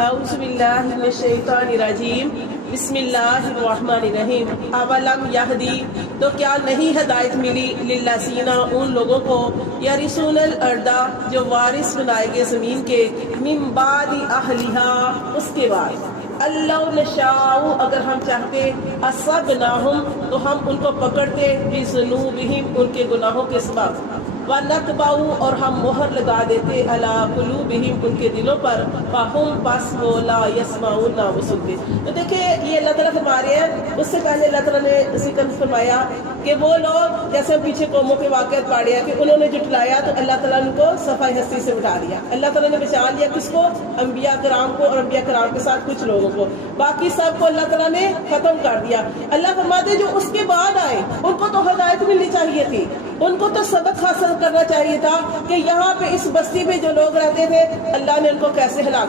اعوذ باللہ من الشیطان الرجیم بسم اللہ الرحمن الرحیم اولم یہدی تو کیا نہیں ہدایت ملی للذین ان لوگوں کو یرثون الارض جو وارث بنائے گے زمین کے من بعد اہلھا اس کے بعد اللہ نشاء اگر ہم چاہتے اصبناہم تو ہم ان کو پکڑتے بذنوبہم ان کے گناہوں کے سبب وَنَتْبَعُ اور ہم مہر لگا دیتے عَلَىٰ قُلُوبِهِمْ ان کے دلوں پر فَهُمْ بس وہ لا يَسْمَعُونَ نہ وہ سنتے۔ تو دیکھیں یہ اللہ تعالیٰ فرما رہے ہیں، اس سے پہلے اللہ تعالیٰ نے ذکر فرمایا کہ وہ لوگ جیسے پیچھے قوموں کے واقعات پڑھے ہیں کہ انہوں نے جھٹلایا تو اللہ تعالیٰ نے ان کو صفحہ ہستی سے اٹھا دیا۔ اللہ تعالیٰ نے بچا لیا کس کو؟ انبیاء کرام کو، اور انبیاء کرام کے ساتھ کچھ لوگوں کو، باقی سب کو اللہ تعالیٰ نے ختم کر دیا۔ اللہ فرماتے جو اس کے بعد آئے ان کو تو ہدایت ملنی چاہیے تھی، ان کو تو سبق حاصل کرنا چاہیے تھا کہ یہاں پہ اس بستی میں جو لوگ رہتے تھے اللہ نے ان کو کیسے ہلاک